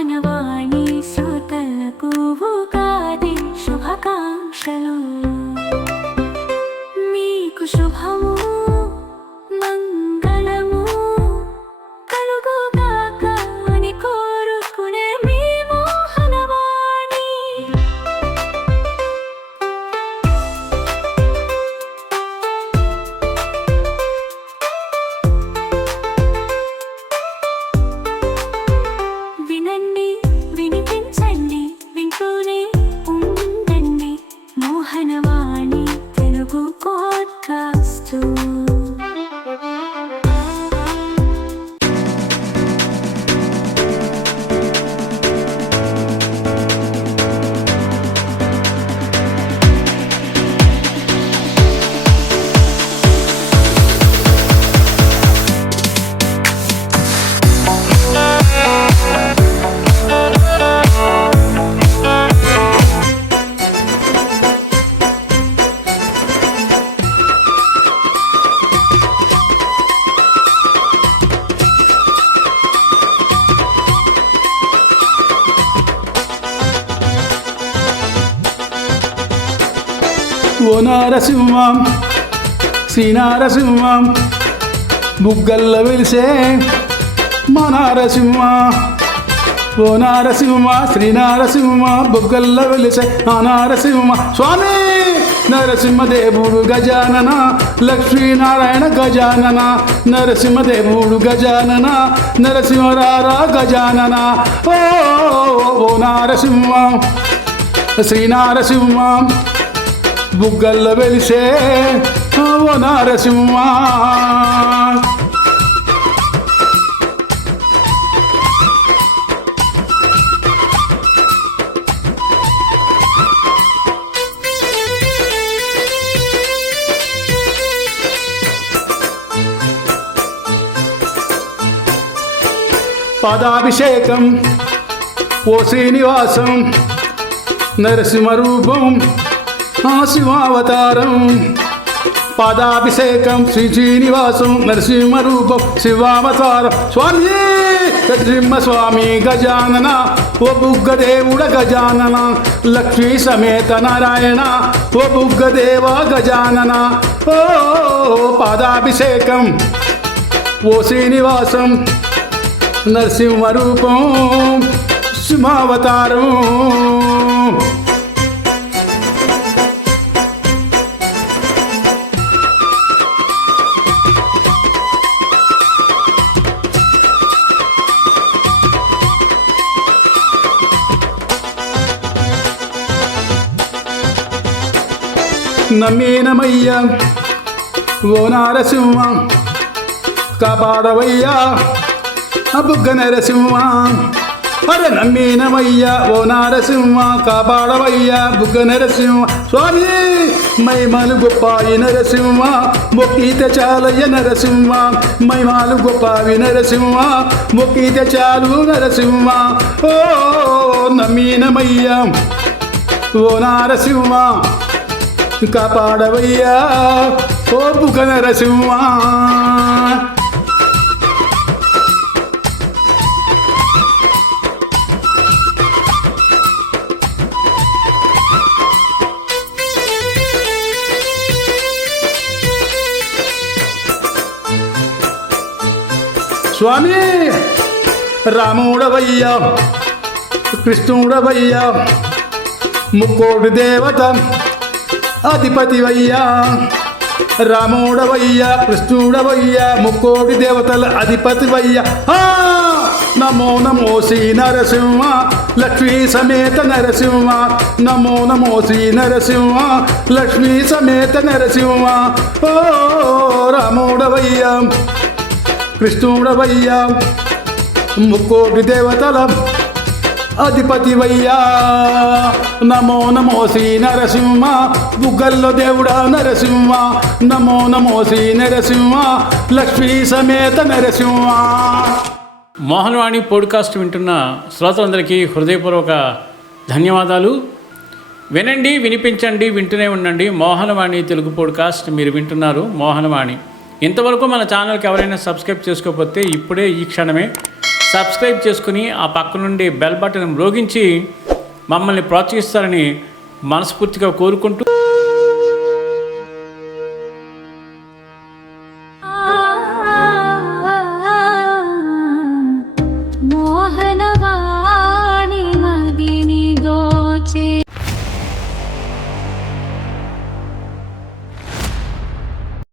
మోహనవాణి శ్రోతలకు ఉగాది శుభాకాంక్షలు. మీకు శుభము మంగళము కలుగుగాక అని కోరుకునే మీ మోహనవాణి. వినండి, వినిపించండి, వింటూనే ఉండండి. మోహనవాణి తెలుగు పాడ్కాస్ట్. ఓ నారసింహం శ్రీ నారసింహం బుగ్గల్ల వెలిసే మా నారసింహ. ఓ నారసింహ శ్రీ నారసింహ బుగ్గల్ల వెలిసే ఆ నారసింహ స్వామి. నరసింహదేవుడు గజానన లక్ష్మీనారాయణ గజానన. నరసింహదేవుడు గజానన నరసింహరారా గజానన. ఓ నారసింహ శ్రీ నారసింహ బుగ్గల్ల వెలిసే ఓ నారసింహ. పాదాభిషేకం ఓ శ్రీనివాసం నరసింహరూపం ఆ శివావతారం. పాదాభిషేకం శ్రీ శ్రీనివాసం నరసింహరూపం శివావతారం. స్వామి నరసింహ స్వామి గజానన ఓ బుగ్గదేవుడ గజానన. లక్ష్మీ సమేత నారాయణ ఓ బుగ్గదేవ గజానన. ఓ పాదాభిషేకం ఓ శ్రీనివాసం నరసింహరూపం శివావతారం. నమ్మేనమయ్యా ఓ నారసింహ కాపాడవయ్యా బుగ్గ నరసింహ. అరే నమ్మేనమయ్యా ఓ నారసింహ కాపాడవయ్యా బుగ్గ నరసింహ. స్వామి మైమాలు గొప్పాయి నరసింహ మొక్కితే చాలయ్య నరసింహ. మైమాలు గొప్పావి నరసింహ మొక్కితే చాలు నరసింహ. ఓ నమ్మేనమయ్యా ఓ నారసింహ కాపాడవయ్యా ఓ బుగ్గ నరసింహ. స్వామి రాముడవయ్యా కృష్ణుడవయ్యా ముక్కోటి దేవత అధిపతివయ్యా. రాముడవయ్యా కృష్ణుడవయ్యా ముక్కోటి దేవతల అధిపతివయ్యా. నమో నమో శ్రీ నరసింహ లక్ష్మీ సమేత నరసింహ. నమో నమో శ్రీ నరసింహ లక్ష్మీ సమేత నరసింహ. ఓ రాముడవయ్యా కృష్ణుడవయ్యా ముక్కోటి దేవతల అధిపతివయ్యా. నమో నమో శ్రీ నరసింహ బుగ్గల్లో దేవుడా నరసింహ. నమో నమో శ్రీ నరసింహ లక్ష్మీ సమేత నరసింహ. మోహనవాణి పాడ్కాస్ట్ వింటున్న శ్రోతలందరికీ హృదయపూర్వక ధన్యవాదాలు. వినండి, వినిపించండి, వింటూనే ఉండండి. మోహనవాణి తెలుగు పాడ్కాస్ట్ మీరు వింటున్నారు. మోహనవాణి ఇంతవరకు మన ఛానల్కి ఎవరైనా సబ్స్క్రైబ్ చేసుకోకపోతే ఇప్పుడే ఈ క్షణమే సబ్స్క్రైబ్ చేసుకుని ఆ పక్క నుండి బెల్ బటన్ మ్రోగించి మమ్మల్ని ప్రోత్సహిస్తారని మనస్ఫూర్తిగా కోరుకుంటూ